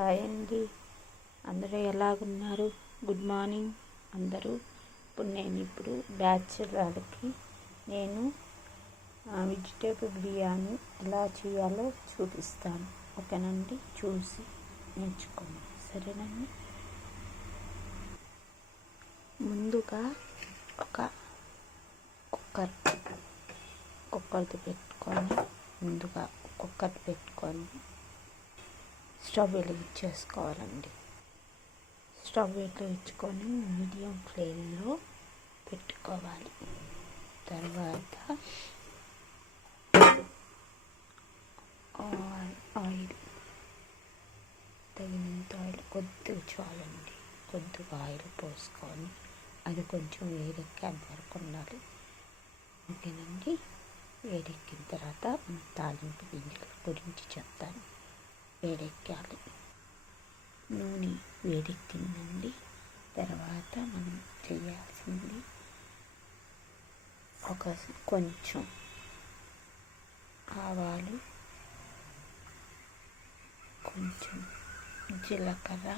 Hi అండి, అందరూ ఎలాగున్నారు? Good morning అందరూ. ఇప్పుడు బ్యాచిలర్కి నేను వెజిటేబుల్ బిర్యానీ ఎలా చేయాలో చూపిస్తాను. ఓకేనండి, చూసి నేర్చుకోండి, సరేనండి. ముందుగా ఒక కుక్కర్ది పెట్టుకొని స్టవ్ వెలిగించేసుకోవాలండి. స్టవ్ వెలిగించుకొని మీడియం ఫ్లేమ్లో పెట్టుకోవాలి. తర్వాత ఆయిల్ తగినంత ఆయిల్, కొద్దిగా చాలండి, కొద్దిగా ఆయిల్ పోసుకొని అది కొంచెం వేడెక్కేంత వరకు ఉండాలి. ఓకేనండి. వేడెక్కిన తర్వాత తాలింపు గింజల గురించి చెప్తాను. వేడెక్కాలి, నూనె వేడెక్కిందండి. తర్వాత మనం చేయాల్సింది కొంచెం ఆవాలు, కొంచెం జీలకర్ర,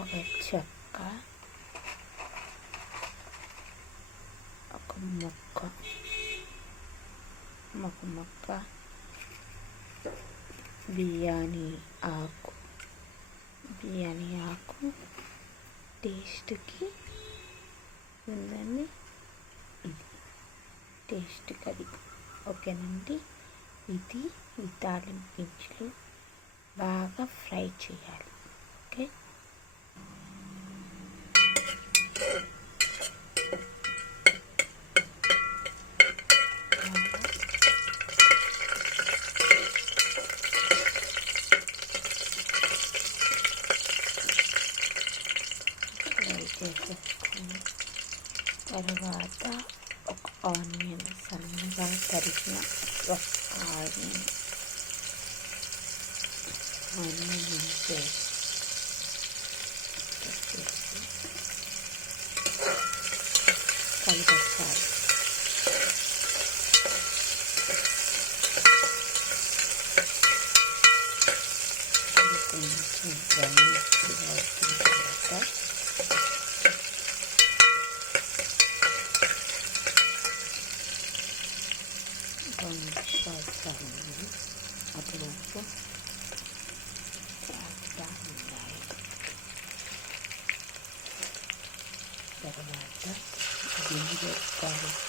ఒక చెక్క, ఒక మొక్క బిర్యానీ ఆకు టేస్ట్కి ఉందండి, ఇది టేస్ట్కి అది. ఓకేనండి. ఈ తాలింపు గింజలు బాగా ఫ్రై చేయాలి. ఓకే, చేసేసుకుని తర్వాత ఒక ఆనియన్, సన్నగా తరిగిన ఒక ఆనియన్ వేసి కలిపేస్తారు. కొంచెం బ్రౌనిష్గా వచ్చిన తర్వాత అప్పుడు ఉప్పు చేస్తా ఉండాలి. తర్వాత జింజర్ గార్లిక్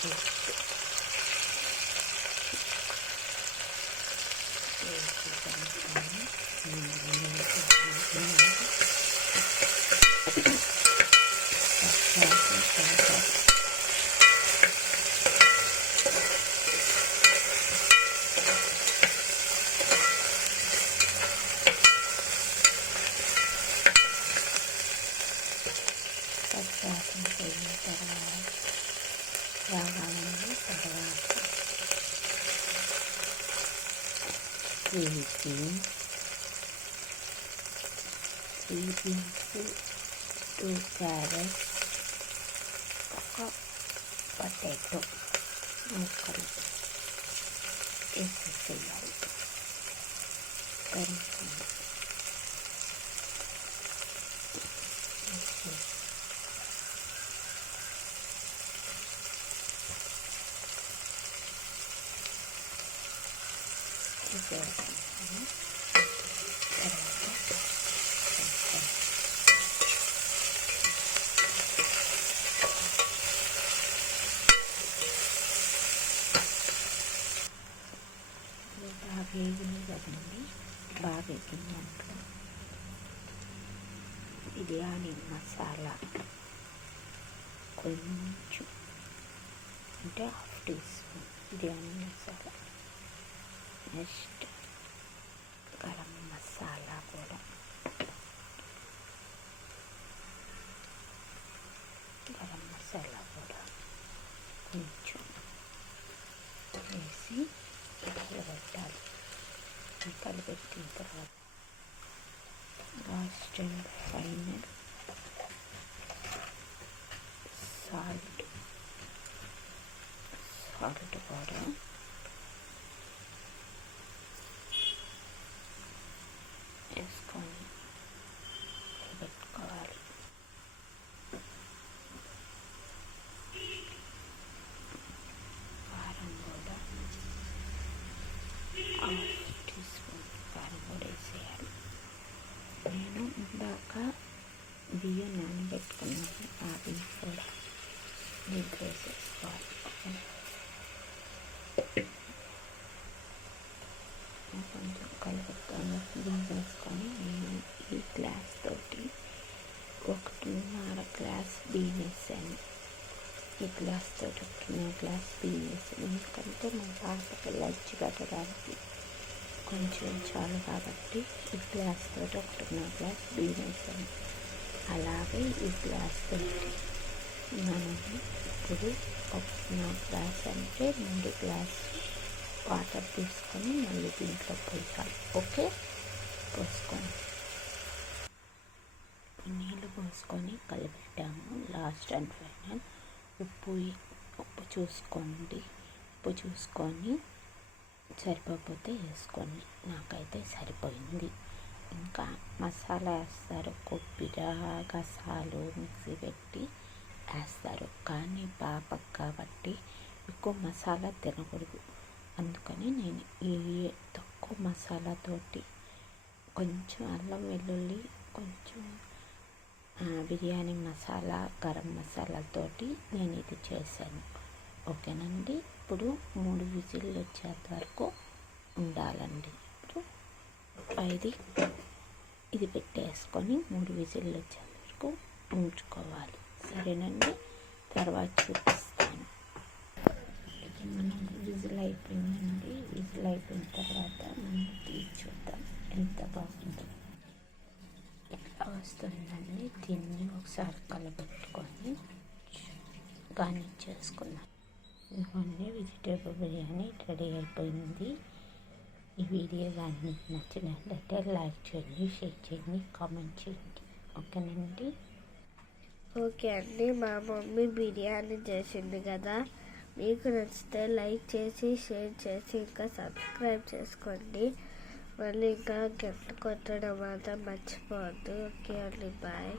పేస్ట్ వేసి కలుపుకొని పచ్చాసం పోయిన తర్వాత రావాలండి. తర్వాత త్రీ బీన్స్, 2 క్యారెట్స్, ఒక పొటాటో ముక్కలు వేసేసేయాలి. కలుపుకొని వేగిన కదండి, బాగా ఎక్కినాక బిర్యానీ మసాలా కొంచెం, అంటే 1/2 teaspoon biryani masala, next garam masala కూడా, కొంచెం వేసి కలబెట్టాలి. కలిపెట్టిన తర్వాత లాస్ట్ అండ్ ఫైనల్ సాల్ట్ కూడా వేసుకొని పెట్టుకోవాలి. కారం కూడా హాఫ్ టీ స్పూన్ కారం కూడా వేసేయాలి. నేను ఇందాక బియ్యం నానబెట్టుకున్నాను, ఆ బియ్యం కూడా దీంట్లో వేసేసుకోవాలి. కొంచెం కలుపుకొని బియ్యం వేసుకొని నేను ఈ గ్లాస్ తోటి 1.5 గ్లాస్ బియ్యం వేసాను. ఈ గ్లాస్ తోటి 1.5 గ్లాస్ బియ్యం వేసాను, ఎందుకంటే మా పాపకి లంచ్ పెట్టడానికి కొంచెం చాలు కాబట్టి ఈ గ్లాస్ తోటి 1.5 గ్లాస్ బియ్యం వేసాను. అలాగే ఈ గ్లాస్ తోటి మనము ఇప్పుడు 1.5 గ్లాస్ అంటే 3 గ్లాసు వాటర్ తీసుకొని మళ్ళీ దీంట్లో పోయాలి. ఓకే, పోసుకొని నీళ్ళు పోసుకొని కలిపెట్టాము. లాస్ట్ అండ్ ఫైనల్ ఉప్పు చూసుకోండి. ఉప్పు చూసుకొని సరిపోతే వేసుకోండి. నాకైతే సరిపోయింది. ఇంకా మసాలా వేస్తారు, కొబ్బరి గసాలు మిక్సీ పెట్టి వేస్తారు. కానీ పాపకు కాబట్టి ఎక్కువ మసాలా తినకూడదు, అందుకని నేను ఈ తక్కువ మసాలాతోటి కొంచెం అల్లం వెల్లుల్లి, కొంచెం బిర్యానీ మసాలా, గరం మసాలాతోటి నేను ఇది చేశాను. ఓకేనండి. ఇప్పుడు 3 విజిల్లు వచ్చేంత వరకు ఉండాలండి. ఇప్పుడు ఇది పెట్టేసుకొని 3 విజిల్లు వచ్చేంత వరకు ఉంచుకోవాలి. సరేనండి, తర్వాత చూపిస్తాను. మనం విజిల్ అయిపోయిందండి. విజిల్ అయిపోయిన తర్వాత మనం తీసి చూద్దాం ఎంత బాగుందో. ఇట్లా వస్తుందండి. దీన్ని ఒకసారి కలబెట్టుకొని గార్నిష్ చేసుకున్నాం. ఇదిగోండి, వెజిటేబుల్ బిర్యానీ రెడీ అయిపోయింది. ఈ వీడియో కానీ మీకు నచ్చినట్లయితే లైక్ చేయండి, షేర్ చేయండి, కామెంట్ చేయండి. ఓకేనండి. ఓకే అండి, మా మమ్మీ బిర్యానీ చేసింది కదా, మీకు నచ్చితే లైక్ చేసి, షేర్ చేసి, ఇంకా సబ్స్క్రైబ్ చేసుకోండి. మళ్ళీ ఇంకా గంట కొట్టడం మాత్రం మర్చిపోవద్దు. ఓకే అండి, బాయ్.